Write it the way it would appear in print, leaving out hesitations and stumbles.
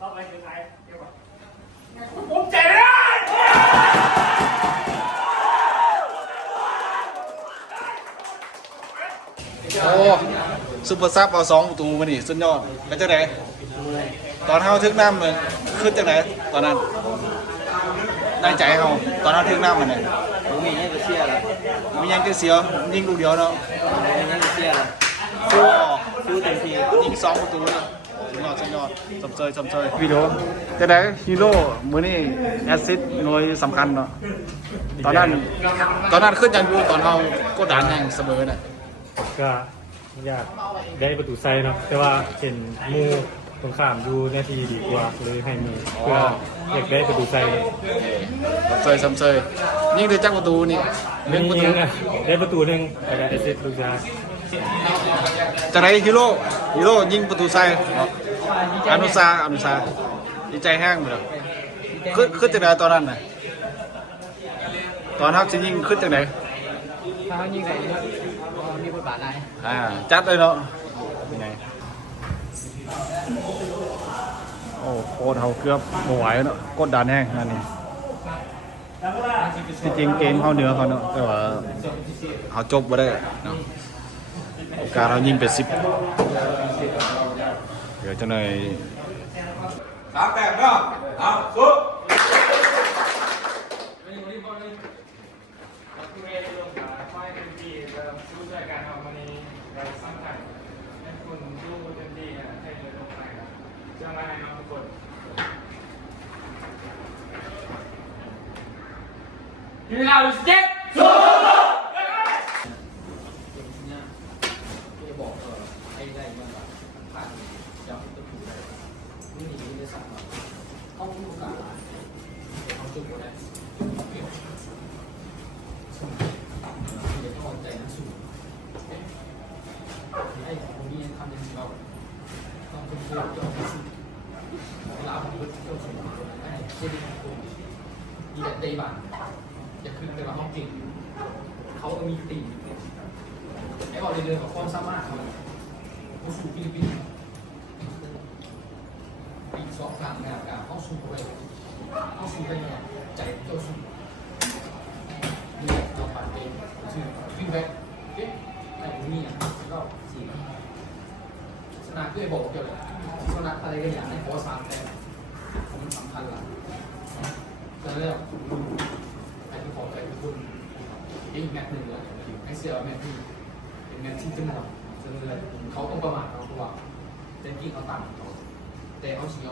ต้องไปถึงไหนเดี๋ยวก่อนผมเจ็บเลยโอ้ซุปเปอร์ซับเอา2 ประตูมานี่สุดยอดแล้วจังไหนตอนเฮาทึกน้ำเลยขึ้นจังไหนตอนนั้นได้ใจเฮาตอนเฮาทึกน้ำมันเนี่ย ผมมีเงี้ยจะเสียละ มียังจะเสียยิงลูกเดียวเนาะ มีเงี้ยจะเสียละ สู้ออก สู้เต็มที่ ยิง2 ประตูเลยสุดยอดสมเชยวิดีโอจังไหนฮีโร่มื้อนี้แอสซิสต์หน่วยสำคัญเนาะตอนนั้นขึ้นยังอยู่ตอนเฮากดดันแห่งเสมอน่ะ ก็อยากได้ประตูไซเนาะแต่ว่าเห็นมูตรงข้ามดูนาทีดีกว่าเลยให้มีเพื่ออยากได้ประตูไซ สมเชยยิงได้จักประตูนี่เรื่องประตู ยิงอ่ะได้ประตูหนึ่งแต่ได้เอสเซตลูกชาย จังไหนฮีโร่ยิงประตูใส่อนุสาดีใจแห้งหมดเลยขึ้นจากไหนตอนนั้นน่ะตอนทักจะยิงขึ้นจากไหน ถ้าเขายิงใส่มีบทบาทอะไร จัดเลยเนาะเป็นไงโอ้โคตรเขาเกือบไม่ไหวเนาะกดดันแห้งนั่นนี่ที่จริงเกมเขาเหนือเขาเนาะแต่ว่าเขาจบมาได้เนาะโอกาสเขายิงเป็น10เดี๋ยวจะหน่อย3 แต้มเนาะเอาสู้ ยืนเอาเจ็บสู้จะบอกให้ได้เมื่อไหร่ผ่านจะประตูได้นี่นี่ได้สั่งมาเขาพูดกันเขาจุดได้เดี๋ยวต้องใจนะสู้ไอ้คนนี้ทำยังไงเราต้องเป็นเพื่อนเจ้าหน้าที่เวลาผมพูดเจ้าสมุนไอ้เช่นคนมีแต่ได้บ้างจะขึ้นไปว่าห้องจริงเขาก็มีตีไอ้บอกเดินกับความสามารถเขาสู่ฟิลิปปินส์ปี2 ครั้งนะครับเขาสู่ไปเนี่ยใจเจ้าสู่นี่เราปั่นเองคือวิ่งแบ็คเอ๊ะไอ้พวกนี้อ่ะรอบ4ชนะด้วยบอกเกี่ยวกับชนะอะไรกันอย่างนี้เพราะว่า3 แต้มมันสำคัญละแล้วเรื่องไอ้ที่ขอใจทุกคนอีกแมตช์หนึ่งเลยไอ้เสียแมตช์ที่เป็นแมตช์ที่จะหมดเขาต้องประมาทเราตัวแต่กี้เขาต่ำเขาแต่เขาเสีย